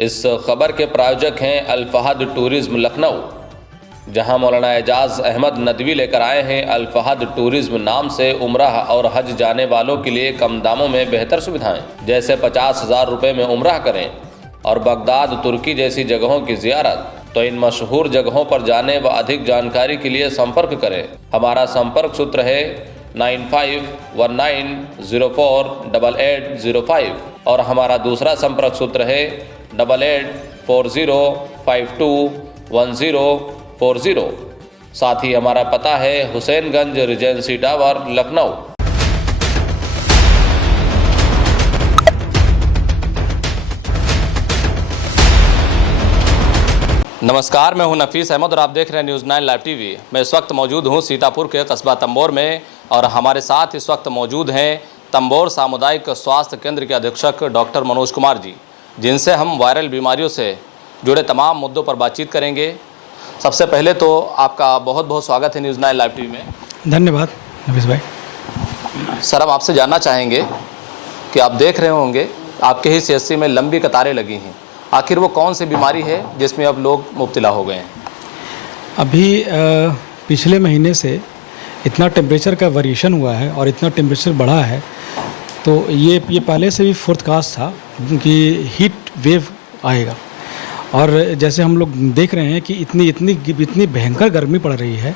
इस खबर के प्रायोजक हैं अल फहद टूरिज्म लखनऊ, जहां मौलाना एजाज अहमद नदवी लेकर आए हैं अल फहद टूरिज्म नाम से उम्राह और हज जाने वालों के लिए कम दामों में बेहतर सुविधाएं, जैसे 50,000 रुपये में उम्राह करें और बगदाद तुर्की जैसी जगहों की जियारत। तो इन मशहूर जगहों पर जाने व अधिक जानकारी के लिए संपर्क करें। हमारा संपर्क सूत्र है 9519048805 और हमारा दूसरा संपर्क सूत्र है 8840521040। साथ ही हमारा पता है हुसैनगंज रिजेंसी टावर लखनऊ। नमस्कार, मैं हूं नफीस अहमद और आप देख रहे हैं न्यूज़ 9 लाइव टीवी। मैं इस वक्त मौजूद हूं सीतापुर के कस्बा तंबोर में और हमारे साथ इस वक्त मौजूद हैं तंबोर सामुदायिक स्वास्थ्य केंद्र के अधीक्षक डॉक्टर मनोज कुमार जी, जिनसे हम वायरल बीमारियों से जुड़े तमाम मुद्दों पर बातचीत करेंगे। सबसे पहले तो आपका बहुत बहुत स्वागत है न्यूज़ 9 लाइव टीवी में। धन्यवाद नफीस भाई। सर, हम आपसे जानना चाहेंगे कि आप देख रहे होंगे आपके ही सीएचसी में लंबी कतारें लगी हैं, आखिर वो कौन सी बीमारी है जिसमें अब लोग मुब्तला हो गए हैं? अभी पिछले महीने से इतना टेम्परेचर का वेरिएशन हुआ है और इतना टेम्परेचर बढ़ा है, तो ये पहले से भी फोरकास्ट था कि हीट वेव आएगा। और जैसे हम लोग देख रहे हैं कि इतनी भयंकर गर्मी पड़ रही है,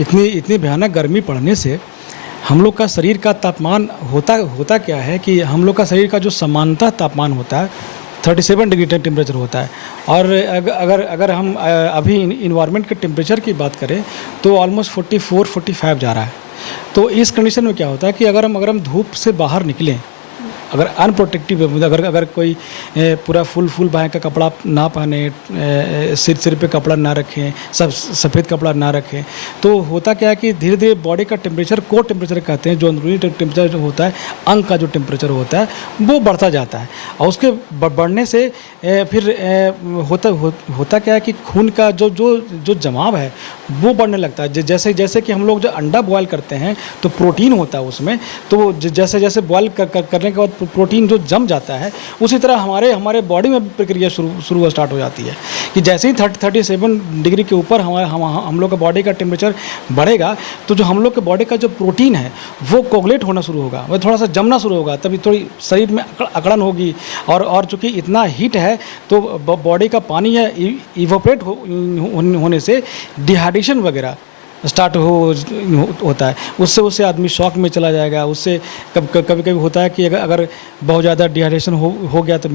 इतनी भयानक गर्मी पड़ने से हम लोग का शरीर का तापमान होता क्या है कि हम लोग का शरीर का जो सामान्यतः तापमान होता है 37 डिग्री टेम्परेचर होता है। और अगर हम अभी इन्वायरमेंट के टेम्परेचर की बात करें तो ऑलमोस्ट 44-45 जा रहा है। तो इस कंडीशन में क्या होता है कि अगर हम धूप से बाहर निकलें, अगर अनप्रोटेक्टिव, अगर कोई पूरा फुल बाहें का कपड़ा ना पहने, सिर पे कपड़ा ना रखें, सब सफ़ेद कपड़ा ना रखें, तो होता क्या है कि धीरे धीरे बॉडी का टेम्परेचर, कोर टेम्परेचर कहते हैं, जो अंदरूनी टेम्परेचर जो होता है, अंग का जो टेम्परेचर होता है, वो बढ़ता जाता है। और उसके बढ़ने से फिर होता क्या है कि खून का जो जमाव है वो बढ़ने लगता है। जैसे कि हम लोग जो अंडा बॉयल करते हैं तो प्रोटीन होता है उसमें, तो जैसे बॉयल करने के बाद प्रोटीन जो जम जाता है, उसी तरह हमारे बॉडी में प्रक्रिया शुरू स्टार्ट हो जाती है कि जैसे ही 37 डिग्री के ऊपर हम लोग का बॉडी का टेम्परेचर बढ़ेगा, तो जो हम लोग के बॉडी का जो प्रोटीन है वो कोगुलेट होना शुरू होगा, वो थोड़ा सा जमना शुरू होगा, तभी थोड़ी शरीर में अकड़न होगी। और चूँकि इतना हीट है तो बॉडी का पानी है इवोपरेट होने से डिहाइड्रेशन वगैरह स्टार्ट होता है। उससे आदमी शॉक में चला जाएगा। उससे कभी होता है कि अगर बहुत ज़्यादा डिहाइड्रेशन हो गया तो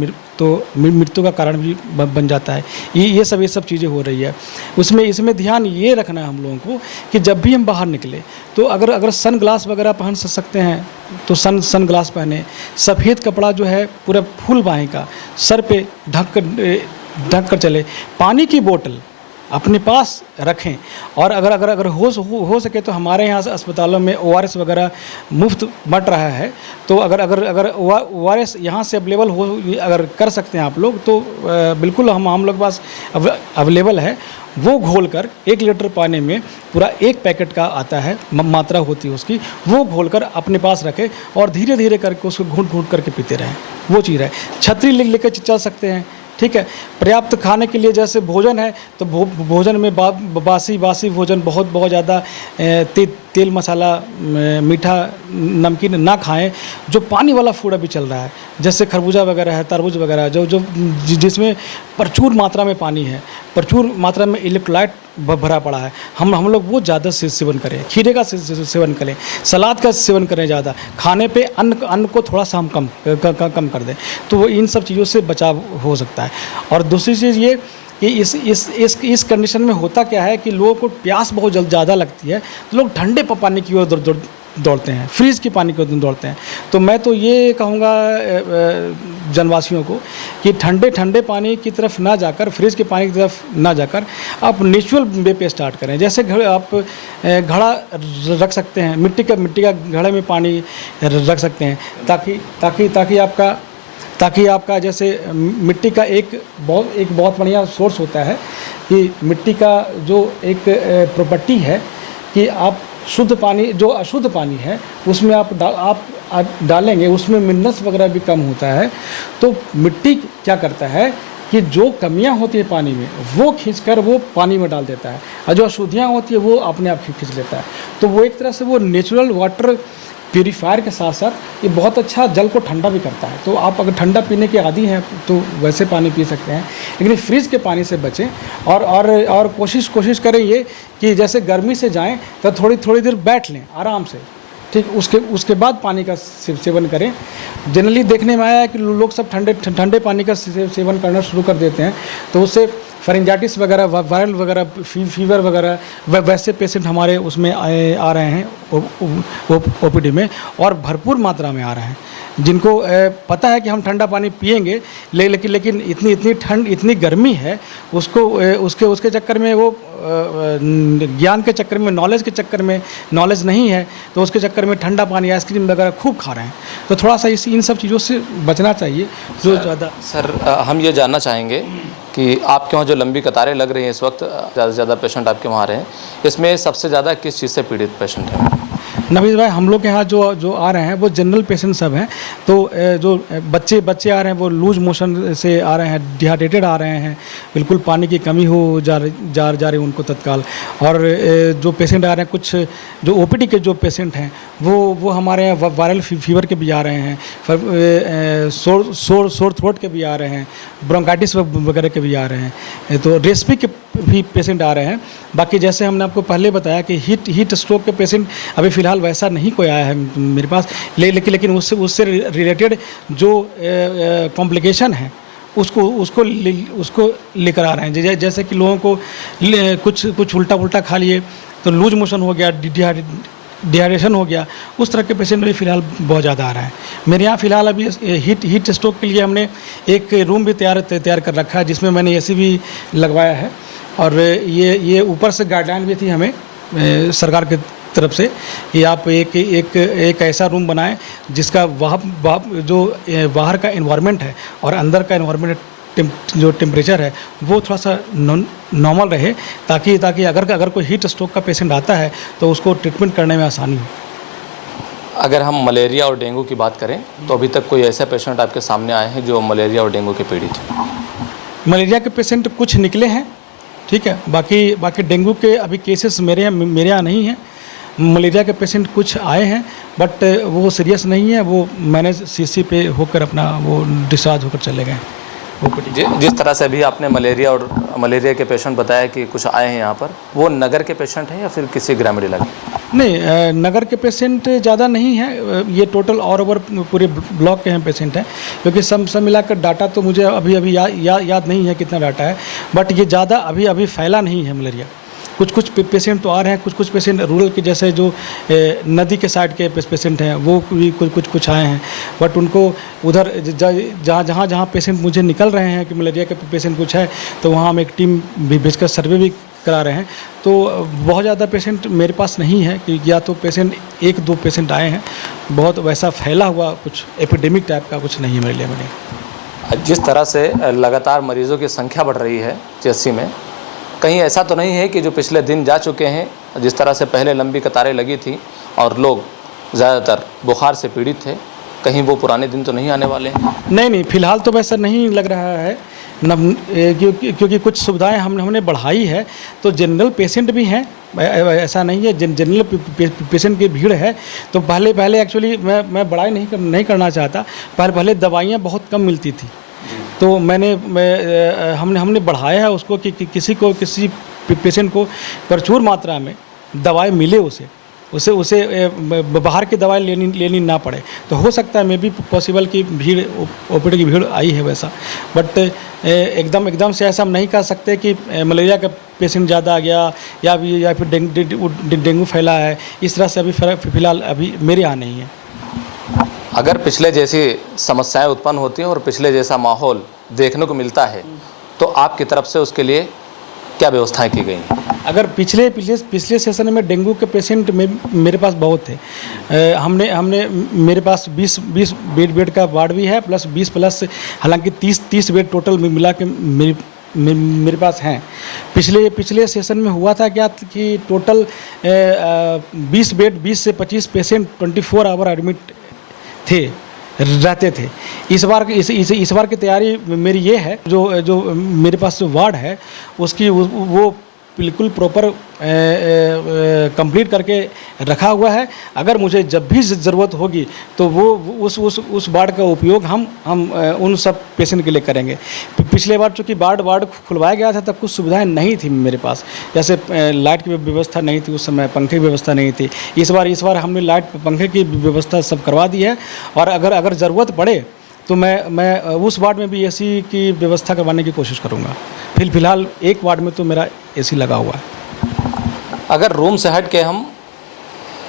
मृत्यु का कारण भी बन जाता है। ये सब चीज़ें हो रही है। इसमें ध्यान ये रखना है हम लोगों को कि जब भी हम बाहर निकले तो अगर सन ग्लास वगैरह पहन सकते हैं तो सन ग्लास पहने। सफ़ेद कपड़ा जो है पूरा फुल बाहें का सर पे ढक कर चले। पानी की बोतल अपने पास रखें। और अगर हो सके तो हमारे यहाँ से अस्पतालों में ORS वगैरह मुफ्त बंट रहा है, तो अगर ORS यहाँ से अवेलेबल हो, अगर कर सकते हैं आप लोग, तो बिल्कुल हम लोग पास अवेलेबल है। वो घोल कर 1 लीटर पानी में पूरा 1 पैकेट का आता है, मात्रा होती है उसकी, वो घोल कर अपने पास रखें और धीरे धीरे करके उसको घूंट करके पीते रहें। वो चीज़ है। छतरी लेकर चल सकते हैं, ठीक है। पर्याप्त खाने के लिए जैसे भोजन है तो भोजन में बासी भोजन बहुत ज़्यादा तेल मसाला मीठा नमकीन ना खाएं। जो पानी वाला फूड अभी चल रहा है, जैसे खरबूजा वगैरह है, तरबूज वगैरह, जिसमें प्रचुर मात्रा में पानी है, प्रचुर मात्रा में इलेक्ट्रोलाइट भरा पड़ा है, हम लोग वो ज़्यादा सेवन करें। खीरे का सेवन करें, सलाद का सेवन करें ज़्यादा। खाने पे अन्न को थोड़ा सा हम कम कर दें, तो इन सब चीज़ों से बचाव हो सकता है। और दूसरी चीज़ ये कि इस कंडीशन में होता क्या है कि लोगों को प्यास बहुत ज़्यादा लगती है, तो लोग ठंडे पानी की ओर दौड़ते हैं, फ्रीज की पानी की ओर दौड़ते हैं। तो मैं तो ये कहूँगा जनवासियों को कि ठंडे पानी की तरफ ना जाकर, फ्रिज के पानी की तरफ ना जाकर, आप नेचुरल वे पे स्टार्ट करें। जैसे आप घड़ा रख सकते हैं, मिट्टी का घड़े में पानी रख सकते हैं, ताकि आपका जैसे मिट्टी का एक बहुत बढ़िया सोर्स होता है कि मिट्टी का जो एक प्रॉपर्टी है कि आप शुद्ध पानी, जो अशुद्ध पानी है उसमें आप डालेंगे, उसमें मिनरल्स वगैरह भी कम होता है। तो मिट्टी क्या करता है कि जो कमियां होती है पानी में वो खींचकर वो पानी में डाल देता है, और जो अशुद्धियाँ होती है वो अपने आप खींच लेता है। तो वो एक तरह से वो नेचुरल वाटर प्यूरीफायर के साथ साथ ये बहुत अच्छा जल को ठंडा भी करता है। तो आप अगर ठंडा पीने के आदी हैं तो वैसे पानी पी सकते हैं, लेकिन फ्रिज के पानी से बचें। और कोशिश करें ये कि जैसे गर्मी से जाएं तो थोड़ी देर बैठ लें आराम से, ठीक, उसके बाद पानी का सेवन करें। जनरली देखने में आया है कि लोग सब ठंडे पानी का सेवन करना शुरू कर देते हैं, तो उससे फेरिंजाइटिस वगैरह, वायरल वगैरह, फीवर वगैरह वैसे पेशेंट हमारे उसमें आ रहे हैं ओपीडी में, और भरपूर मात्रा में आ रहे हैं, जिनको पता है कि हम ठंडा पानी पिएंगे, लेकिन इतनी ठंड, इतनी गर्मी है, उसके चक्कर में वो ज्ञान के चक्कर में, नॉलेज के चक्कर में, नॉलेज नहीं है तो उसके चक्कर में ठंडा पानी, आइसक्रीम वगैरह खूब खा रहे हैं। तो थोड़ा सा इन सब चीज़ों से बचना चाहिए जो ज़्यादा। सर, हम ये जानना चाहेंगे कि आपके वहाँ जो लंबी कतारें लग रही हैं इस वक्त, ज़्यादा से ज़्यादा पेशेंट आपके वहाँ आ रहे हैं, इसमें सबसे ज़्यादा किस चीज़ से पीड़ित पेशेंट हैं? नवीद भाई, हम लोग के यहाँ जो आ रहे हैं वो जनरल पेशेंट सब हैं। तो जो बच्चे आ रहे हैं वो लूज मोशन से आ रहे हैं, डिहाइड्रेटेड आ रहे हैं, बिल्कुल पानी की कमी हो जा रही उनको तत्काल। और जो पेशेंट आ रहे हैं, कुछ जो ओपीडी के जो पेशेंट हैं वो हमारे यहाँ वायरल फीवर के भी आ रहे हैं, सोर थ्रोट के भी आ रहे हैं, ब्रोंकाइटिस वगैरह के भी आ रहे हैं, तो रेस्पी के भी पेशेंट आ रहे हैं। बाकी जैसे हमने आपको पहले बताया कि हीट स्ट्रोक के पेशेंट अभी फ़िलहाल वैसा नहीं कोई आया है मेरे पास, लेकिन उससे रिलेटेड जो कॉम्प्लिकेशन है उसको लेकर आ रहे हैं। जैसे कि लोगों को कुछ उल्टा खा लिए तो लूज मोशन हो गया, डिहाइड्रेशन हो गया, उस तरह के पेशेंट भी फ़िलहाल बहुत ज़्यादा आ रहे हैं मेरे यहाँ। फ़िलहाल अभी हीट स्ट्रोक के लिए हमने एक रूम भी तैयार कर रखा है, जिसमें मैंने एसी भी लगवाया है। और ये ऊपर से गाइडलाइन भी थी हमें सरकार की तरफ से कि आप एक ऐसा रूम बनाएं जिसका जो बाहर का एनवायरनमेंट है और अंदर का एनवायरनमेंट जो टेम्परेचर है वो थोड़ा सा नॉर्मल रहे, ताकि अगर कोई हीट स्ट्रोक का पेशेंट आता है तो उसको ट्रीटमेंट करने में आसानी हो। अगर हम मलेरिया और डेंगू की बात करें तो अभी तक कोई ऐसे पेशेंट आपके सामने आए हैं जो मलेरिया और डेंगू के पीड़ित हैं? मलेरिया के पेशेंट कुछ निकले हैं, ठीक है, बाकी डेंगू के अभी केसेस मेरे यहाँ नहीं हैं। मलेरिया के पेशेंट कुछ आए हैं, बट वो सीरियस नहीं है, वो मैनेज सीसी पे होकर अपना वो डिस्चार्ज होकर चले गए। जिस तरह से अभी आपने मलेरिया के पेशेंट बताया कि कुछ आए हैं यहाँ पर, वो नगर के पेशेंट हैं या फिर किसी ग्रामीण इलाके? नहीं, नगर के पेशेंट ज़्यादा नहीं है, ये टोटल ऑल ओवर पूरे ब्लॉक के हैं पेशेंट हैं, क्योंकि सब मिलाकर डाटा तो मुझे अभी याद नहीं है कितना डाटा है, बट ये ज़्यादा अभी फैला नहीं है मलेरिया। कुछ पेशेंट तो आ रहे हैं, कुछ पेशेंट रूरल के, जैसे जो नदी के साइड के पेशेंट हैं वो भी कुछ आए हैं, बट उनको उधर जहाँ पेशेंट मुझे निकल रहे हैं कि मलेरिया के पेशेंट कुछ है, तो वहाँ हम एक टीम भी भेजकर सर्वे भी करा रहे हैं। तो बहुत ज़्यादा पेशेंट मेरे पास नहीं है, कि या तो पेशेंट 1-2 पेशेंट आए हैं, बहुत वैसा फैला हुआ कुछ एपिडेमिक टाइप का कुछ नहीं है मलेरिया में। जिस तरह से लगातार मरीजों की संख्या बढ़ रही है CHC में, कहीं ऐसा तो नहीं है कि जो पिछले दिन जा चुके हैं, जिस तरह से पहले लंबी कतारें लगी थी और लोग ज़्यादातर बुखार से पीड़ित थे, कहीं वो पुराने दिन तो नहीं आने वाले हैं? नहीं, फ़िलहाल तो वैसा नहीं लग रहा है, क्योंकि कुछ सुविधाएं हमने बढ़ाई है, तो जनरल पेशेंट भी हैं, ऐसा नहीं है। जनरल पेशेंट की भीड़ है। तो पहले एक्चुअली मैं बड़ाई नहीं करना चाहता, पहले दवाइयाँ बहुत कम मिलती थी, तो हमने बढ़ाया है उसको कि किसी पेशेंट को प्रचुर मात्रा में दवाई मिले, उसे बाहर की दवाई लेनी ना पड़े। तो हो सकता है मे भी पॉसिबल कि भीड़ ओपीडी की भीड़ आई है वैसा, बट एकदम से ऐसा हम नहीं कह सकते कि मलेरिया का पेशेंट ज़्यादा आ गया या फिर डेंगू फैला है। इस तरह से अभी फ़िलहाल अभी मेरे यहाँ नहीं है। अगर पिछले जैसी समस्याएं उत्पन्न होती हैं और पिछले जैसा माहौल देखने को मिलता है, तो आपकी तरफ से उसके लिए क्या व्यवस्थाएं की गई हैं? अगर पिछले सेशन में डेंगू के पेशेंट मेरे पास बहुत थे। हमने मेरे पास 20 बेड का वार्ड भी है, प्लस 20 प्लस, हालांकि 30 बेड टोटल मिला के मेरे पास हैं। पिछले सेशन में हुआ था क्या कि टोटल 20 बेड 20 से 25 पेशेंट 24 आवर एडमिट रहते थे। इस बार की तैयारी मेरी ये है, जो मेरे पास जो वार्ड है उसकी वो बिल्कुल प्रॉपर कंप्लीट करके रखा हुआ है। अगर मुझे जब भी ज़रूरत होगी तो वो उस वार्ड का उपयोग हम उन सब पेशेंट के लिए करेंगे। पिछले बार चूँकि वार्ड खुलवाया गया था तब कुछ सुविधाएं नहीं थी मेरे पास, जैसे लाइट की व्यवस्था नहीं थी उस समय, पंखे की व्यवस्था नहीं थी। इस बार हमने लाइट पंखे की व्यवस्था सब करवा दी है, और अगर ज़रूरत पड़े तो मैं उस वार्ड में भी एसी की व्यवस्था करवाने की कोशिश करूँगा। फिलहाल एक वार्ड में तो मेरा एसी लगा हुआ है। अगर रूम से हट के हम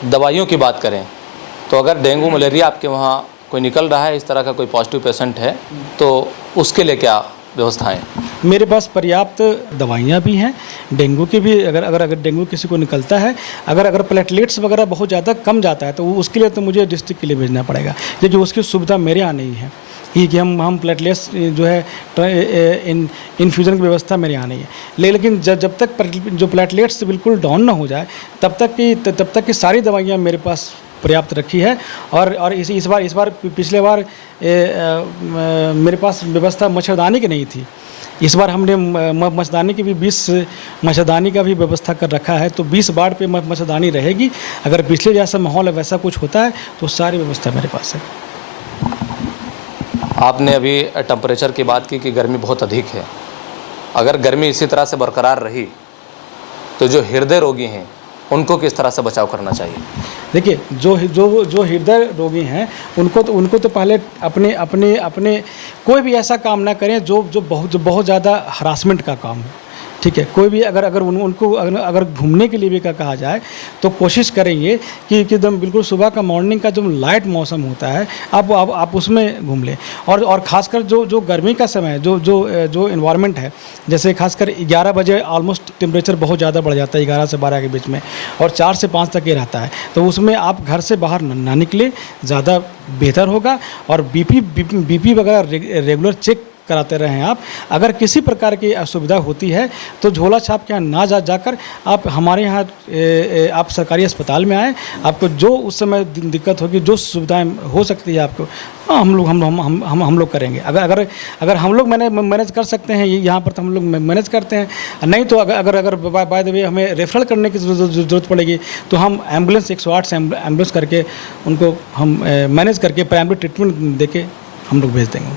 दवाइयों की बात करें तो अगर डेंगू मलेरिया आपके वहाँ कोई निकल रहा है, इस तरह का कोई पॉजिटिव पेशेंट है, तो उसके लिए क्या व्यवस्थाएं? मेरे पास पर्याप्त दवाइयाँ भी हैं डेंगू की भी। अगर डेंगू किसी को निकलता है, अगर प्लेटलेट्स वगैरह बहुत ज़्यादा कम जाता है तो उसके लिए तो मुझे डिस्ट्रिक्ट के लिए भेजना पड़ेगा, क्योंकि उसकी सुविधा मेरे यहाँ नहीं है कि हम प्लेटलेट्स जो है इन्फ्यूज़न की व्यवस्था मेरे यहाँ नहीं है। लेकिन जब तक जो प्लेटलेट्स बिल्कुल डाउन ना हो जाए तब तक की सारी दवाइयाँ मेरे पास पर्याप्त रखी है। और इस बार पिछले बार मेरे पास व्यवस्था मच्छरदानी की नहीं थी। इस बार हमने मच्छरदानी की भी 20 मच्छरदानी का भी व्यवस्था कर रखा है, तो 20 वार्ड पे मच्छरदानी रहेगी। अगर पिछले जैसा माहौल है वैसा कुछ होता है तो सारी व्यवस्था मेरे पास है। आपने अभी टेम्परेचर की बात की कि गर्मी बहुत अधिक है। अगर गर्मी इसी तरह से बरकरार रही तो जो हृदय रोगी हैं उनको किस तरह से बचाव करना चाहिए? देखिए, जो हृदय रोगी हैं उनको तो पहले अपने कोई भी ऐसा काम ना करें जो बहुत ज़्यादा हरासमेंट का काम है। ठीक है, कोई भी अगर उनको अगर घूमने के लिए भी कहा जाए तो कोशिश करेंगे कि एकदम बिल्कुल सुबह का मॉर्निंग का जो लाइट मौसम होता है आप उसमें घूम लें। और ख़ासकर जो गर्मी का समय जो इन्वायरमेंट है, जैसे खासकर 11 बजे ऑलमोस्ट टेम्परेचर बहुत ज़्यादा बढ़ जाता है 11 से 12 के बीच में, और 4 से 5 तक ये रहता है, तो उसमें आप घर से बाहर ना निकले, ज़्यादा बेहतर होगा। और बीपी वगैरह रेगुलर चेक कराते रहें आप। अगर किसी प्रकार की असुविधा होती है तो झोला छाप के यहाँ ना जाकर आप हमारे यहाँ आप सरकारी अस्पताल में आएँ। आपको जो उस समय दिक्कत होगी, जो सुविधाएं हो सकती है आपको, हम लोग करेंगे। अगर हम लोग मैनेज कर सकते हैं यहाँ पर तो हम लोग मैनेज करते हैं, नहीं तो अगर बाय द वे हमें रेफरल करने की ज़रूरत पड़ेगी तो हम एम्बुलेंस 108 से एम्बुलेंस करके उनको हम मैनेज करके प्राइमरी ट्रीटमेंट देके हम लोग भेज देंगे।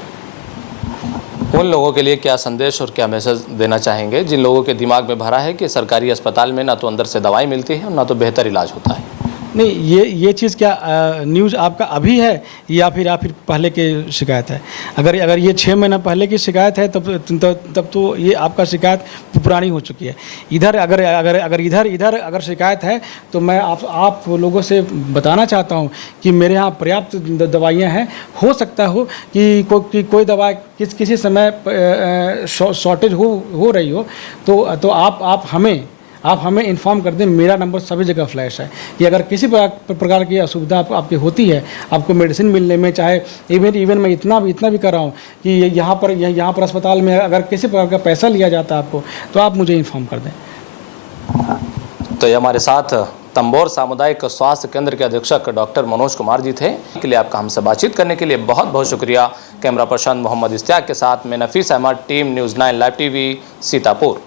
उन लोगों के लिए क्या संदेश और क्या मैसेज देना चाहेंगे जिन लोगों के दिमाग में भरा है कि सरकारी अस्पताल में ना तो अंदर से दवाई मिलती है और ना तो बेहतर इलाज होता है? नहीं, ये चीज़ क्या न्यूज़ आपका अभी है या फिर पहले की शिकायत है? अगर ये 6 महीना पहले की शिकायत है तब तो ये आपका शिकायत पुरानी हो चुकी है। इधर अगर शिकायत है तो मैं आप लोगों से बताना चाहता हूँ कि मेरे यहाँ पर्याप्त दवाइयाँ हैं। हो सकता हो कि कोई दवा किसी समय शॉर्टेज हो रही हो तो आप हमें इन्फॉर्म कर दें। मेरा नंबर सभी जगह फ्लैश है कि अगर किसी प्रकार की असुविधा आपकी होती है, आपको मेडिसिन मिलने में, चाहे इवन मैं इतना भी कर रहा हूँ कि यहाँ पर अस्पताल में अगर किसी प्रकार का पैसा लिया जाता है आपको, तो आप मुझे इन्फॉर्म कर दें। तो ये हमारे साथ तंबोर सामुदायिक स्वास्थ्य केंद्र के अधीक्षक डॉक्टर मनोज कुमार जी थे। के लिए आपका हमसे बातचीत करने के लिए बहुत बहुत शुक्रिया। कैमरा पर्सन मोहम्मद इश्तियाक के साथ मैं Nafees Ahmad, team news 9 live TV, Sitapur.